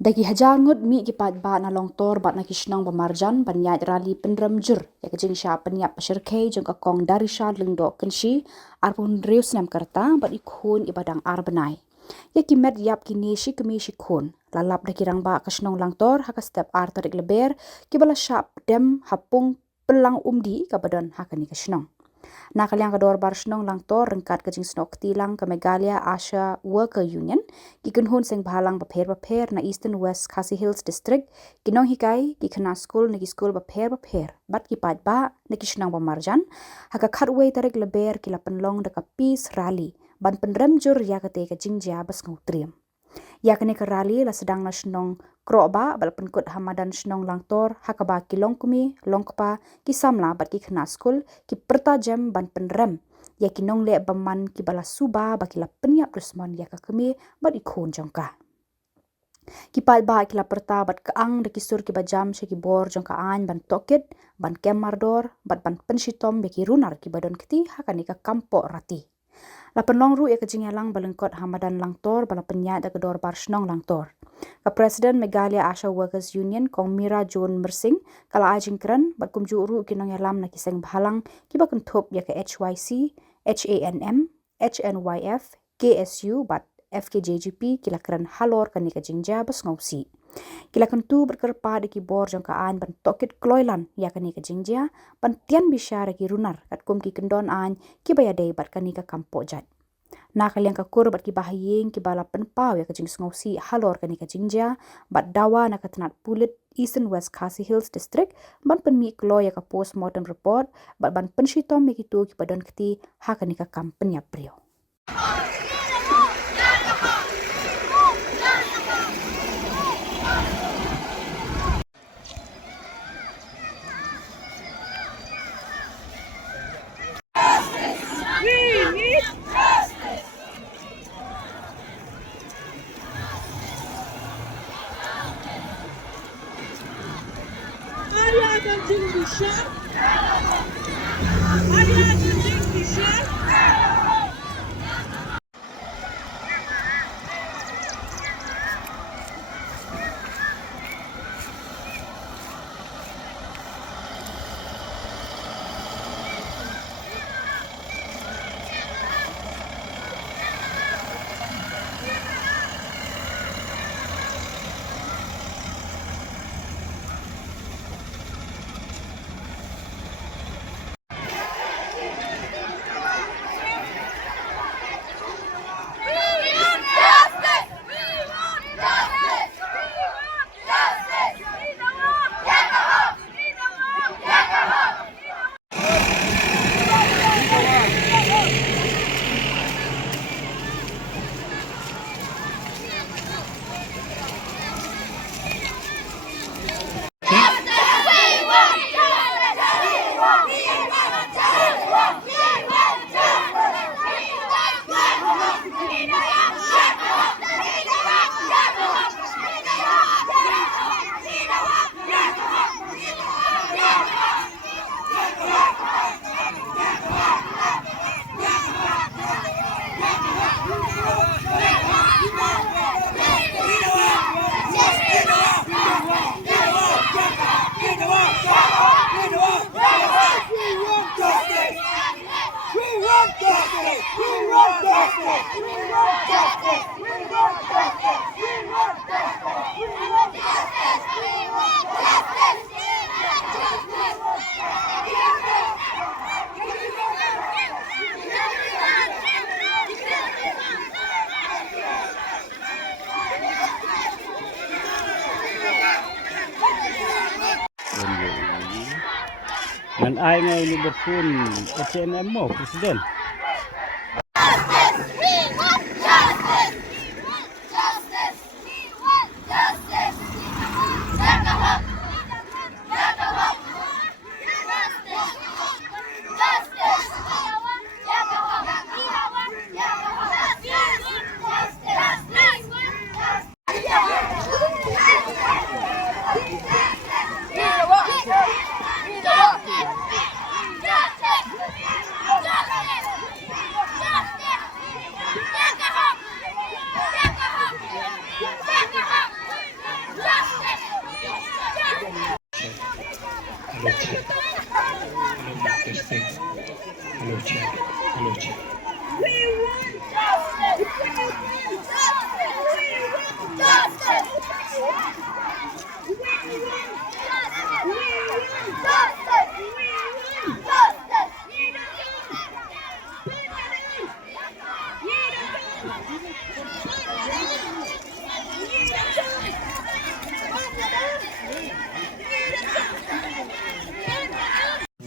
Dagi hajar ngut mi ki pat ba na long tor bat na kishnang ba marjan ban nyat rali penram jur ya kejing sha penyap pasir kei jeng ka kong dari sha lengdo kenshi arpun reus nam karta bat ikhun ibadang arbanai ya ki met yap ki neshi kemi shi khun lalap da kirang ba kashnong lang tor haka step ar tarik leber ki bala sha dem hapung pelang umdi ka badan hakani kashnong na kalyang kador bar shnong lang tor rengkat kajing snok tilang ke Megalia Asha Worker Union ki kunhun seng bahalang bapher na Eastern West Khasi Hills District kinong hikai ki khana school na ki school bapher bat ki pat ba na ki shnong ba marjan haka khatway tarik leber ki lapen long da ka peace rally ban penrem jur ya kate ka jingja bas ngautriam yakni ke rally la sedang na shnong kroba bal penkut hamadan shnong langtor hakaba ki longkumi longkpa ki samla bat ki khna school ki perta jam ban penrem ya ki nong le baman ki bala suba ba ki la penyap rusman ya ka kemi bat ikhon jongka ki pat ba ki la perta bat kaang de ki sur ki bajam she ki bor jongka an ban tokit ban kemardor bat ban penshitom be ki runar ki badon kiti hakani ka kampo rati la penlong ru ya kejingalang balengkot hamadan langtor bala penyat da kedor bar shnong langtor ka president Megalia Asha Workers Union kong Mira John Mersing kala ajing kran bat kumju ru kinong yalam na kiseng bahalang ki ba kenthop ya ka HYC HANM HNYF KSU bat FKJGP kila kran halor kani ka jingja bas ngausi kila kentu berkerpa de ki bor jong ka an ban tokit kloilan ya kani ka jingja ban tian bisyara ki runar kat kum ki kendon an ki baya dei bat kani ka kampo jat na kalyang ka kur bat ki bahayeng ki bala penpau ya ka jing ngausi halor kani ka jingja bat dawa na katnat pulit Eastern West Khasi Hills District ban penmi klo ya ka postmortem report bat ban penshitom me ki tu ki padon kti ha kani ka kampenya prio Dan ai ngay Liverpool SNM mo presiden.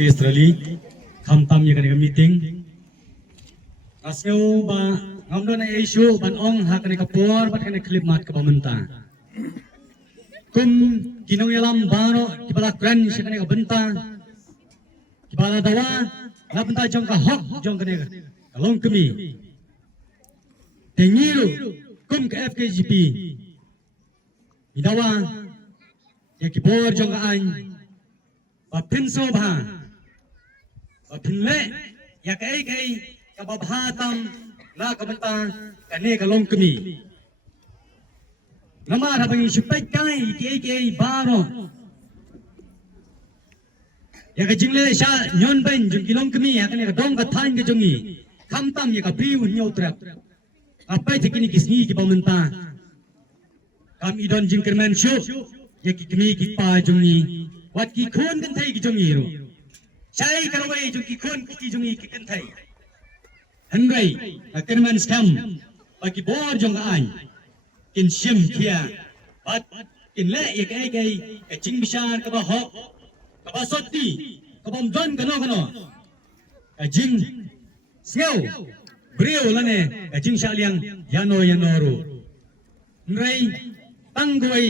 Israeli kamtam ya kan meeting aseu ba ngamdo na issue ban ong ha kan kapor bat kan klip mat ka pamenta kum kinong yalam bano kibala kran si kan ka benta kibala dawa la benta jong ka hok jong kan kalong kemi tengiru kum ka FKGP idawa ya kibor jong ka an ba pinso ba Pinle ya kai kababhatam na kabanta kane kalong kami nama rabang supai kai baro ya ka jingle sha nyon ben jung kilong kami ya kane ka dong ka thain ka jungi kamtam ya ka priu nyotrap apa tikini kisni ki pamenta kam idon jingkerman shu ya ki kami ki pa jungi wat ki khon kan thai ki jungi ro Saya kalau bayi jungki kon kuti jungi kikentai. Henry kerman scam bagi bor jong an kin sim kia bat kin le ya kai cing bisan ka ba hok ka ba sotti ka bom don kano ka jing siau brio lane ka jing saliang yano ro. Henry tanggoi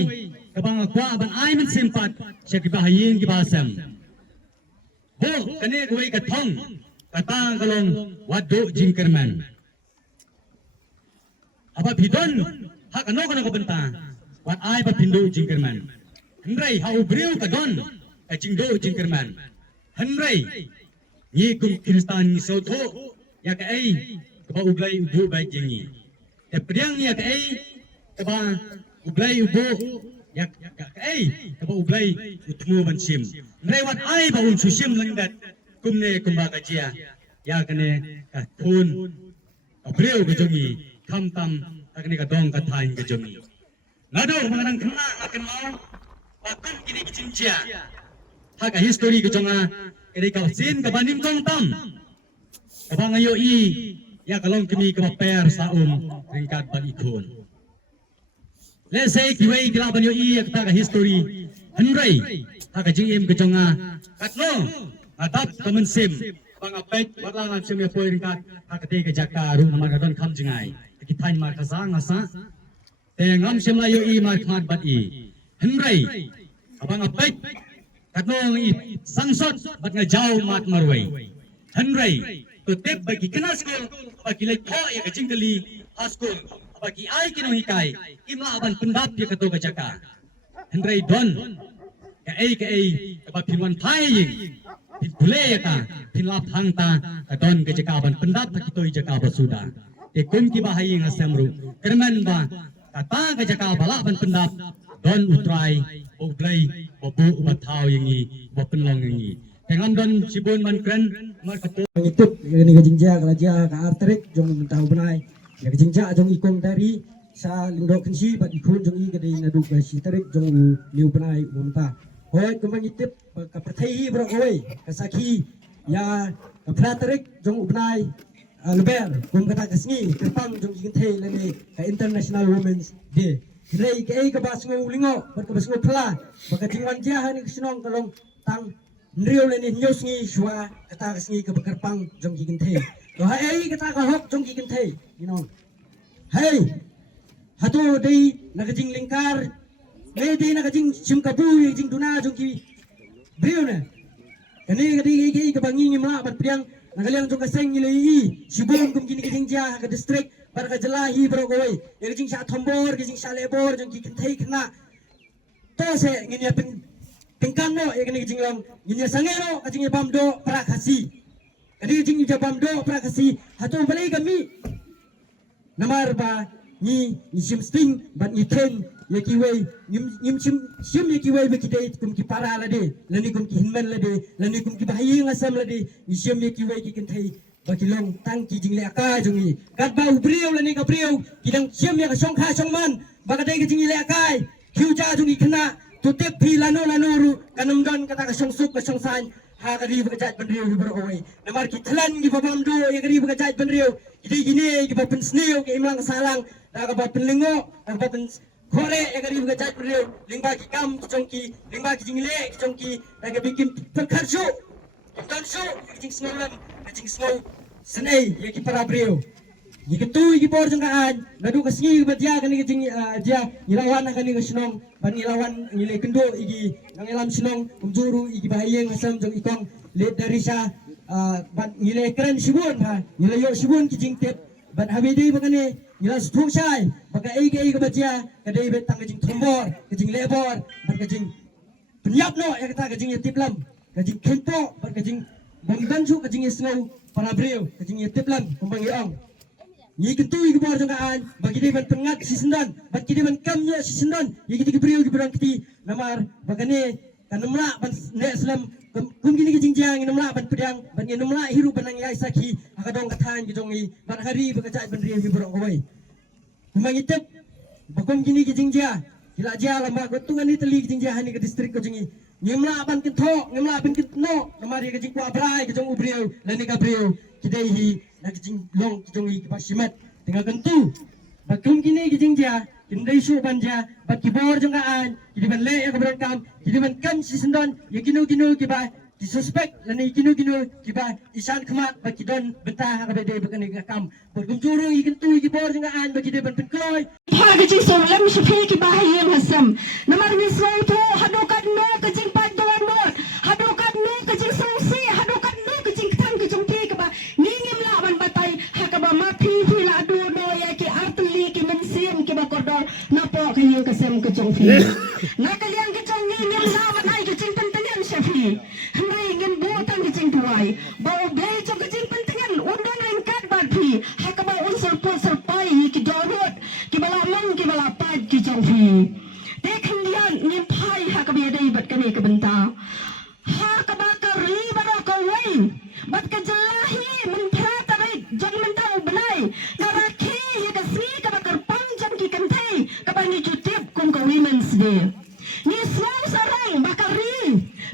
ka bang kwa ban ai men simpat sia ki bahayin ki basam. Bo kane goi ka thong katang kalong wadu jingkerman apa bidon hak ano ko benta wat ai ba pindu jingkerman henry ha ubriu ka don ka jingdo jingkerman henry ni kum kristan ni soto ya ka ai ka ba ublai ubu bai jingi te priang ya ka ai ka ba ublai ubu ya ka ai ka ba ublai utmu mansim rewat ai ba un susim langdat kumne kumbaga jia ya kane ka thun abreu ka jongi kamtam akne ka dong ka thain ka jongi nado manang khna akan mau bakun kini kichinjia ha ka history ka jonga kene ka sin ka banim kong tam ka bangayo I ya kalong kimi ka per sa ringkat ban ikon let's say kiwei kila banyo I ka history henry ha ka jingim ka jonga katno atap kamen sim pangapet watlangan sim ya poin kat hakate ka jakaru namar don kham jingai ki thain ma ka sang asa te ngam sim la yo I ma khat bat I henry abang apet katno I sangsot bat nga jaw mat marwai henry to tip bagi kenas ko bagi lek pho ya ka jingkali askul bagi ai kino hikai imla aban pendap ya kato ka jaka henry don ka ai ka ba pinwan thai pin pule ka pin lap hang ta ka don ke jaka ban pendap ta kitoi jaka basuda te kum ki bahai ngasamru kerman ba kata ke jaka bala ban pendap don utrai ublai bobu ubathau yangi bopenlong yangi tengam don sibun man kren mar kato ngitip ni ka jingja ka arterik jong mentau benai ya ka jingja jong ikong dari sa lingdo kensi bat ikun jong I ka dei nadu ka si tarik jong liu benai unta hoi kumang itip ka perthai bro oi ka sakhi ya ka praterik jong ubnai leber kum kata kasni kerpang jong ginthe lene ka international women's day rei ka ai ka basngo ulingo bar ka basngo phla baka jingwan ja hani kisnong kalong tang nriu lene nyosngi shwa kata kasni ka kerpang jong ginthe to ai kata ka hok jong ginthe hey hatu dei nakajing lingkar Lady na kajing simkabu jing duna jong ki brio na kani kadi ka bangi ngimla bat priang nagaliang jong kaseng I sibong kum kini kajing ja ka district par ka jalahi bro koi kajing sa thombor kajing sa lebor jong ki kenthai khna to se nginya pengkang no kani kajing long nginya sangero kajing bamdo prakasi kadi kajing bamdo prakasi hatu balai kami namar ba ni simsting bat ni ten ya ki wei nim sim ya ki wei be ki dei kum ki para la de lani kum ki hinman la de lani kum ki bahayi ngasam la de ni sim ya ki wei ki kan thai ba ki long tang ki jing le aka jong ni kat ba ubriu lani ka briu ki dang sim ya ka song kha song man ba ka dei ki jing le akai kiu cha jong ni khna tu tep phi lano ru kanam don kata ka song suk ka song san ha ka ri ba jat ban riu ber oi namar ki thlan ki babam do ya ri ba jat ban riu ki gini ki ba pen sneu ki imlang salang da ka ba pen lengo da ba pen kore ya ka ri ba jat ban riu lingba ki kam ki chong ki lingba ki jingle ki chong ki da ka bikin perkar su dan su ki jing snolan ki jing snow snei ya ki para riu ni ketu ki bor jong kaan nadu ka singi ba dia kan ki jing dia ilawan kan ni snong ban ilawan ni le kendo igi nang ilam snong umjuru igi bahayeng asam jong ikong le dari sa ban ni le kren sibun ha ni le yo sibun ki jing tep ban habidi ba kan ni ila stuk sai baka igi ba dia ka dei bet tang ki jing thombor ki jing lebor ban ka jing penyap no ya kata ka jing tiplam ka jing kento ban ka jing bangdan su ka jing snow para breu ka jing tiplam kumbang iong ni kentu igi bor jong kaan bagi dei ban pengat si sendan bagi dei ban kamnya si sendan igi ti breu ki berang kiti namar bagane kanumla ban ne islam kum gini ki jingjang namla ban pedang ban ni namla hiru ban ngai saki akadong kathan ki jongi ban hari bakaca ban riu ki berang koi kumang itep bakum gini ki jingja kila ja lamba gotungan ni teli ki jingja hani ke distrik ko jingi nimla ban kento nimla ban kento namari ki jingkwa brai ki jong ubriu lani ka briu kidai hi na ki jing long ki jongi ki pasimat tinggal kentu bakum gini ki jingja kindai su banja bat ki bor jong kaan ki ban le ya kabron kam ki ban kam si sendon ya kinu ki ba di suspek lani kinu ki ba isan khamat ba ki don bentah ka bede bakan ni kam bor kum juru ki kentu ki bor jong kaan ba ki de ban penkloi ha ka jing so lam shi phi ki bahayeng hasam namar ni so to hadokat no ka jing pat doan not hadokat no ka jing so si hadokat no ka jing thang ka jong pi ka ba ni ngim la ban batai ha ka ba ma phi la do no ya ki artli ki men sim ki ba kordor na po ka yeng ka sem ka jong phi na ka liang ki jong ni ngim la ban ai ka jing pentengan shi phi hmai ngim bo tan ki jing tuai ba blai jong ka jing pentengan undon ring kat ba phi ha ka ba unsur po sar pai ki dorot ki bala mang ki bala pat ki jong phi te khandian ngim phai ha ka be dei bat ka ni ka benta ha ka ba ka ri ba ro ka wai bat ka jalahi men phra ta bai jong men ta banai na ra khi ya ka si ka ba kar pang jam ki kan thai ka ba ni jutip kum ka women's day ni small sarang ba ka ri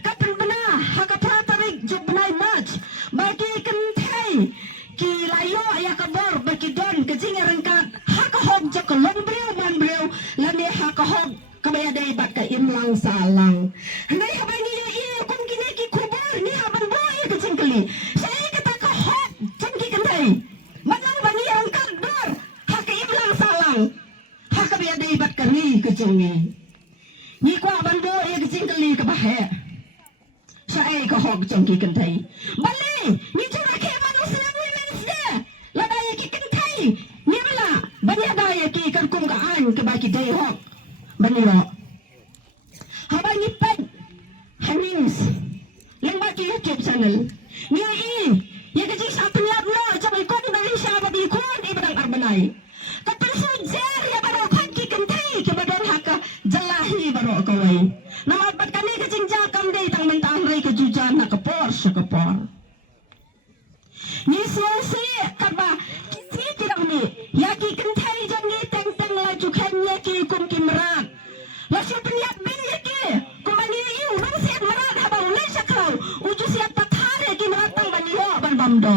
ka pen bana ha ka phra ta bai jong banai match ba ki kan thai ki layo ya ka bor ba ki don ka jing rangkat ha ka hom ja ka long breu man breu la ne ha ka hom ka ba dei bat ka im lang salang nei ha ba ni ye kum ki ne ki khubor ni ha ban boy ka jing kali sai ka ta ka hom jang ki kan thai manang ba ni rangkat dor ha ka im lang salang ha ka ba dei bat ka ni ka jong ni kwa ban boy ka jing kali ka ba he sai ka hom jang ki kan thai bali ni chura ke manusia women's day la dai ki kan thai ni bala banya dai ki kan kum ka an ka ba ki dai hok bani ro ha ba ni pen hanings lang ba ki YouTube channel ni ai ya ka ji sa penyap no cha bai kon dari sha ba bi kon i badang arbanai ka persu jer ya baro khan ki kan thai ki badon haka jalahi baro ka wai nama bat kami ka jingja kam dei tang mentang rai ka jujan na ka por sha ka por ni si ka ba ki kirang ni ya ki kan thai jang ni teng teng la ju khan ya ki kum ki mrak la si penyap bin ya ki kumani yu rong siat marat ha ba ulai sakau uju siat pathare ki maratang bani ho ban bam do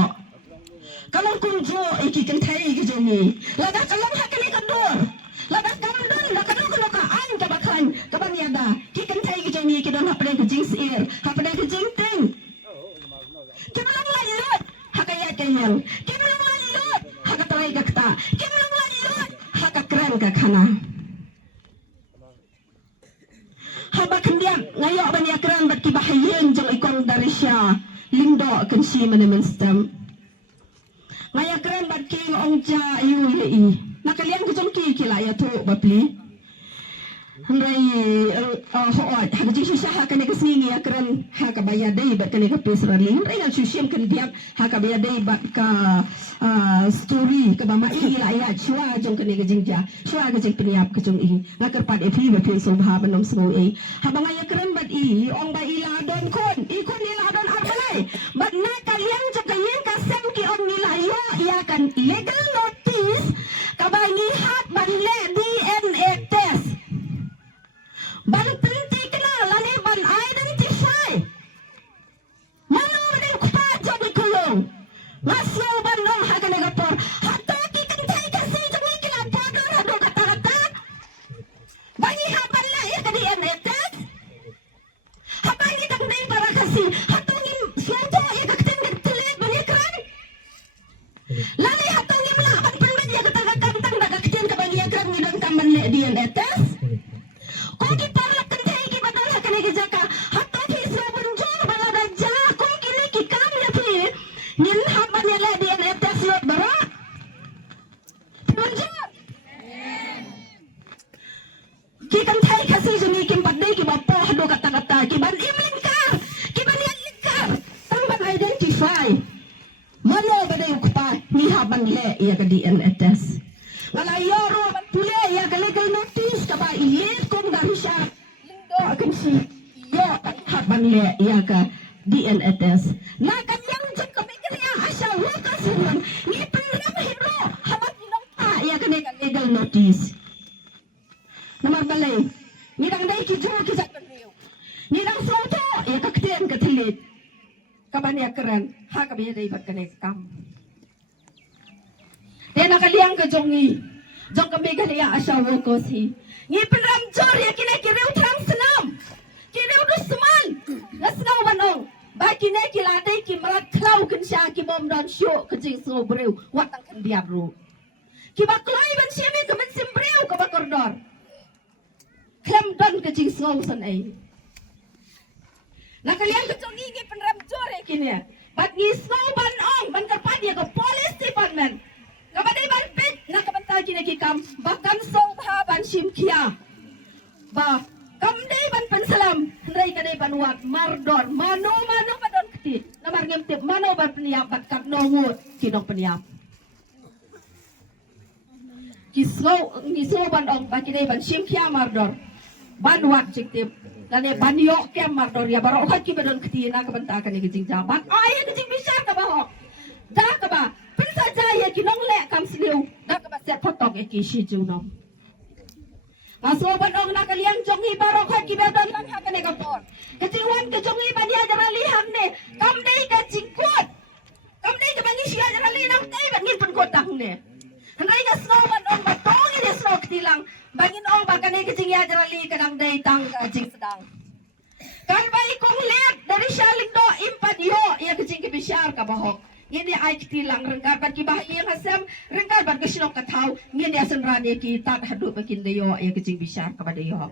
kalau kunjo iki kan thai ki jong ni la da kalau ha kan ka dur la da kan dur la ka dur ka an ka ba khan ka ban ya da ki kan thai ki jong ni ki don ha pen ka jing sir ha pen ka jing teng ki malang la lut ha ka ya kenyal ki malang la lut ha ka trai ka kta ki malang la lut ha ka kran ka khana ha ba khandiak ngayo ban ya kran bat ki bahayen jong ikong dari sya lingdo kan si menemen stem ngaya kran bat ki ong cha ayu ye nakalian ko jong ki kila ya to bapli Hangray hoot hagji susah hakane kesingi akran hakabaya dei bat kane kapes raling rengal susiam kan diap hakabaya dei bat ka story ka mama ila ya chua jong kane gejingja chua gejing peniap ke jong i ngakar pat epi ba pin so bha banom so e habanga ya kran bat i ong ba ila don kon i kon ila don arbalai bat na kalian jakayen ka sem ki ong ila yo ya kan legal notice kabangi hat ban le DNA test ban penting kenal lani ban identify mana ada kupa jadi kulung masih ban dong hakan negapor hatta ki kentai kasih jumi kila bodoh hado kata-kata bangi haban lah ya ke DNA test habangi tak naik para kasih hatungin suatu ya keketin ketelit banyak keran lani hatungin lah ban penben ya kata-kata tentang dah keketin kebangi ya keran ngidon kaman le DNA test kau di parla kentai ki badal hakane ki jaka hatta fi sabun jor balada ja ko kini ki kam ya fi nin haban ya le DNA test lot bara tunjuk ki kentai kasih jeni ki padai ki bapo hado kata-kata ki ban imlingkar ki ban lingkar tamban identify mana badai ukpa ni haban le ya ke DNA test ngalayoro ban pule ya ke legal notice ka ba ilet kong darisha lindo akan si yo haban le ya ke DNA test na kan yang jek kami kaya asal wakas ni penram hiro habat nang pa ya ke legal notice nomor balai ni dang dai ki jo ki sak riu ni dang soto ya ka kten ka thilit ka ban ya keren ha ka bi dai bat ka ne kam dia nak kaliang ke jongi jong kami kaliang asal wokos hi ni penram jor ya kini kiri utrang senam kiri udus seman ngasngau banong ba kini kilate ki merat klau kensya ki bom don syuk kejing so breu watang kan diap ru ki ba kloi ban siame ke men sim breu ka ba kordor klem don kejing so san ai nak kaliang ke jongi ni penram jor ya kini bat ni so ban ong ban kerpat ya ke police department kabadai ban pet nak kabanta kini ki kam bahkan so bha ban sim kia ba kam dei ban pensalam hendai kadai ban wat mardor mano badon keti namar ngem tip mano ban peniap bat kap nongut ki dong peniap ki so ban ong ba kidai ban sim kia mardor ban wat cik tip lane ban yok kem mardor ya baro hat ki badon keti nak kabanta kani kijing jabat ay kijing bisa ka ba dah ka ba pensaja ya kinong le kam sliu dah ka ba set potong e ki shi ju nom Masuk bandong nak kalian jongi barok hat ki badon lang ha kane kapor keciwan ke jongi badia jarali ham ne kam dei ka cingkut kam dei ka bangi sia jarali nam dei bangin pun kotang ne handai ka snow bandong batong ini snow ketilang bangin ong bakane kecing ya jarali kadang dei tang ka cing sedang kan bai kong lep dari shaling do impat yo ya kecing ke bisyar ka bahok ini ai kitilang rengkar bat ki bah yang hasam rengkar bat kesinok katau ngin ya senrane ki tat hadu bakin deyo ya kecing bisyar kepada yo